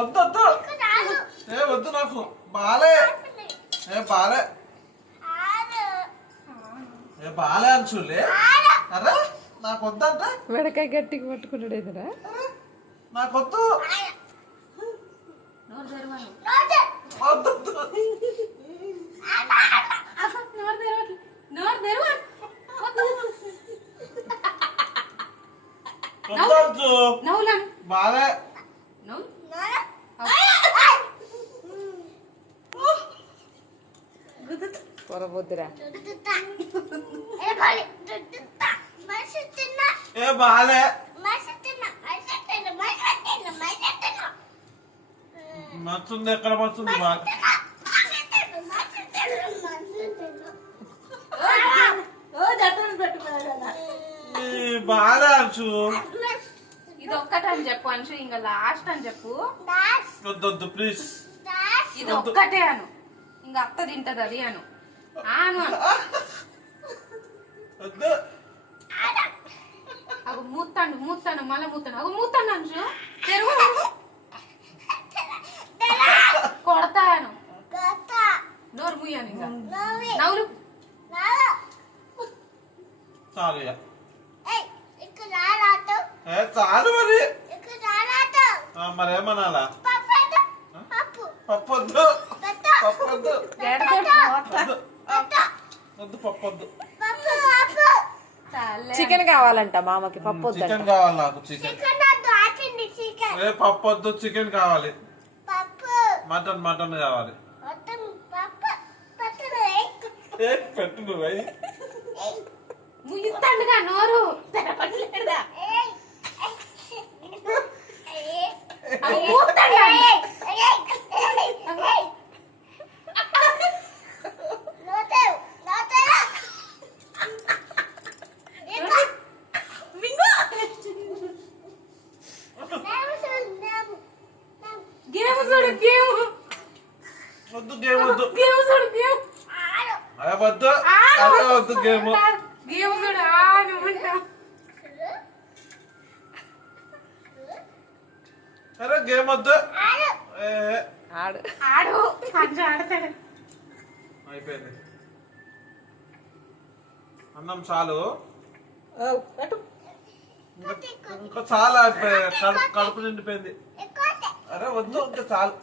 వద్దు వద్దు ఏ వద్దు నాకు బాలే ఏ బాలే ఏ బాలే అని చూలే అరే నాకు వద్దంట వెడకాయ గట్టిగా పట్టుకున్నాడు ఎదురా నాకొద్దు వద్దు బాలే పొరబొద్దురా ఏ బాలే నచ్చుంది ఎక్కడ మచ్చుంది బాలే బాలే అంచు ఇది ఒక్కటని చెప్పు అంశు ఇంకా లాస్ట్ అని చెప్పు వద్దు ప్లీజ్ ఇది ఒక్కటే అను ఇంకా అత్త తింటది అది అను ఆను వద్దు అగు మూతాను మళ్ళీ మూతాను అంశు తెరుగు కొడతాను నోరు ముయ్యాను ఇంకా నవ్వులు చాలు ఏ చాలు మరి మరేమనాలా పప్పు వద్దు పప్పు వద్దు వద్దు పప్పు వద్దు చికెన్ కావాలంట మామకి పప్పు చికెన్ కావాలి నాకు చికెన్ ఏ పప్పు వద్దు చికెన్ కావాలి మటన్ కావాలి ఏ పెట్టు నువ్వు ముయ్యుతాడుగా నోరు తెరవట్లేదా వద్దు గేమ్ వద్దు వద్దు వద్దు గేమ్ అరే గేమ్ వద్దు అయిపోయింది అన్నం చాలు ఇంకా చాలా కడుపు నిండిపోయింది అరే వద్దు ఇంకా చాలు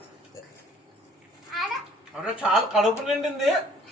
అరే చాలు కడుపు నిండింది